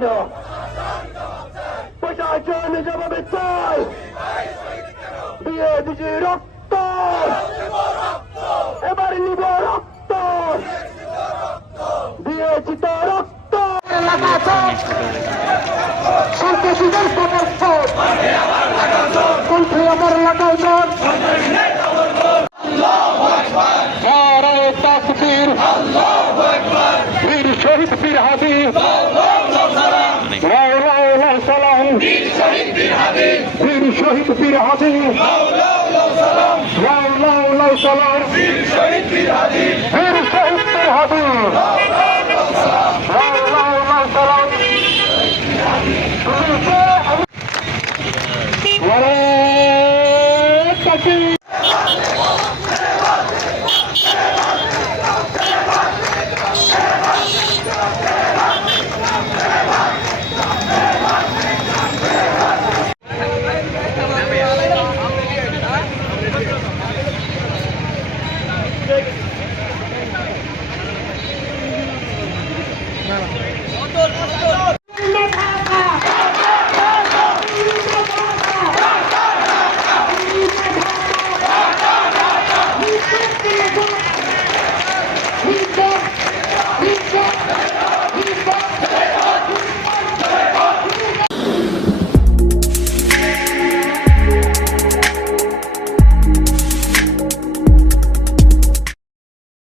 কেন? প্রশাসন জবাবে চাই। দিয়েছি রক্ত, এবার নিব রক্ত, দিয়েছি তো রক্ত। সন্ত্রাসীদের সমর্থন কণ্ঠে আমার লাগাও জোর। নারায়ে তাকবীর, বীর শহীদ বীর হাদি, সালাম, বীর শহীদ বীর হাদি, বীর শহীদ বীর হাদি, সালাম, বীর শহীদ বীর হাদি, বীর শহীদ বীর হাদি, সালাম। নারায়ে তাকবীর।